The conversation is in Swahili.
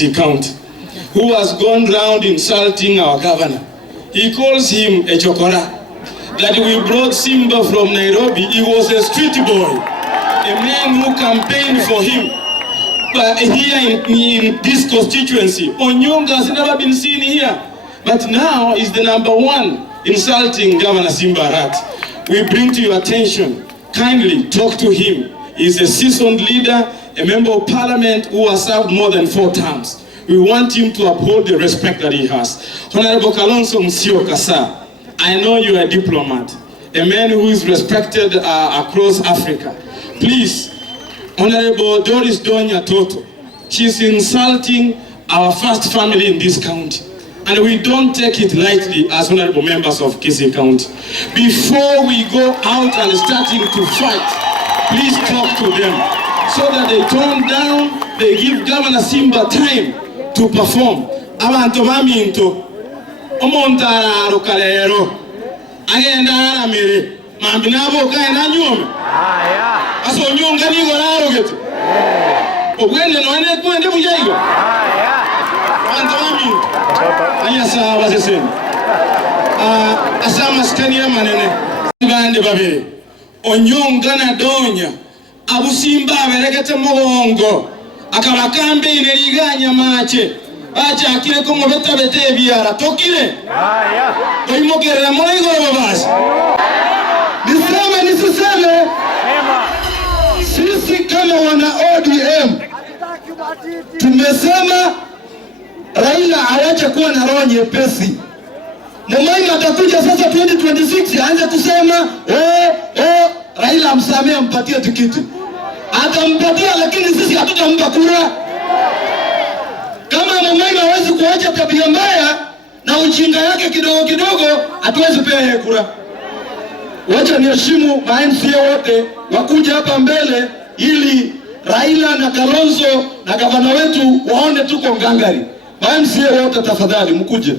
Kisii County, who has gone round insulting our governor. He calls him a chokora. That we brought Simba from Nairobi, he was a street boy, a man who campaigned for him. But here in this constituency, Onyonka has never been seen here. But now is the #1 insulting Governor Simba Rat. We bring to your attention, kindly talk to him. He's a seasoned leader, a member of parliament who has served more than 4 terms. We want him to uphold the respect that he has. Honorable KALONZO'NOD, I know you are a diplomat, a man who is respected across Africa. Please, Honorable Donya Toto, she's insulting our first family in this county. And we don't take it lightly as honorable members of Kisii County. Before we go out and starting to fight, please talk to them so that they tone down, they give Governor Simba time to perform. Abantu baminto omontara rokalero agenda aramere mambinabo kaenda nyome aso Onyonka ni goraro getu ogwende no ene kwende bujaigo abantu baminto anya sawa seseni asama skania manene bande babere Onyonka na Donya abusimba aberekete mugongo akabakambe ineriganya mache acha akire ko mubeta bete biara tokire oimokerera moigo babasi niseme sisi kama wana ODM tumesema Raila aache kuwa na roho nyepesi. Mamaima atakuja sasa 2026 aanze kusema Raila amsamee ampatie tikiti. Atampatia lakini sisi hatutampa kura. Kama Mamaima hawezi kuacha tabia mbaya na ujinga yake kidogo kidogo, hatuwezi pea yeye kura. Wacha niheshimu ma-MCA wote wakuja hapa mbele ili Raila na Kalonzo na gavana wetu waone tuko ngangari. Ma-MCA wote tafadhali mkuje.